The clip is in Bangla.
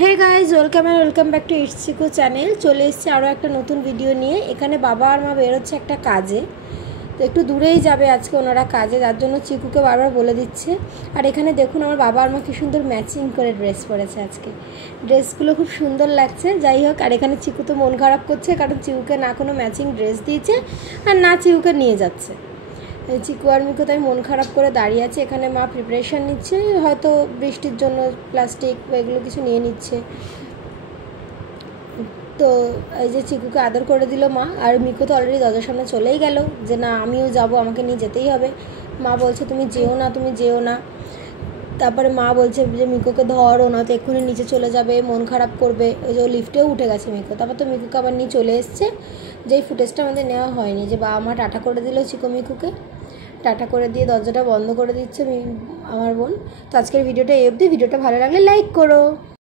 Hey guys welcome back to it's Chiku channel. চলে এসেছি আরও একটা নতুন ভিডিও নিয়ে। এখানে বাবা আর মা বেরোচ্ছে একটা কাজে, তো একটু দূরেই যাবে আজকে ওনারা কাজে, যার জন্য চিকুকে বারবার বলে দিচ্ছে। আর এখানে দেখুন আমার বাবা আর মা কি সুন্দর ম্যাচিং করে ড্রেস পরেছে আজকে, ড্রেসগুলো খুব সুন্দর লাগছে। যাই হোক, আর এখানে চিকু তো মন খারাপ করছে, কারণ চিকুকে না কোনো ম্যাচিং ড্রেস দিয়েছে আর না চিকুকে নিয়ে যাচ্ছে। চিকু আর মিকু তাই মন খারাপ করে দাঁড়িয়ে আছে। এখানে মা প্রিপারেশান নিচ্ছে, হয়তো বৃষ্টির জন্য প্লাস্টিক বা এগুলো কিছু নিয়ে নিচ্ছে। তো এই যে চিকুকে আদর করে দিল মা, আর মিকু তো অলরেডি দরজার সামনে চলেই গেল যে না আমিও যাব, আমাকে নিয়ে যেতেই হবে। মা বলছে তুমি যেও না। তারপরে মা বলছে যে মিকুকে ধরো না তো এক্ষুনি নিচে চলে যাবে, মন খারাপ করবে। ওই যে লিফটেও উঠে গেছে মিকু। তারপর তো মিকুকে আবার নিয়ে চলে এসছে। যেই ফুটেজটা আমাদের নেওয়া হয়নি, যে বাবা মা টাটা করে দিল চিকু মিকুকে, টাটা করে দিয়ে দরজাটা বন্ধ করে দিচ্ছে আমার বোন। তো আজকের ভিডিওটা এই অবধি। ভিডিওটা ভালো লাগলে লাইক করো।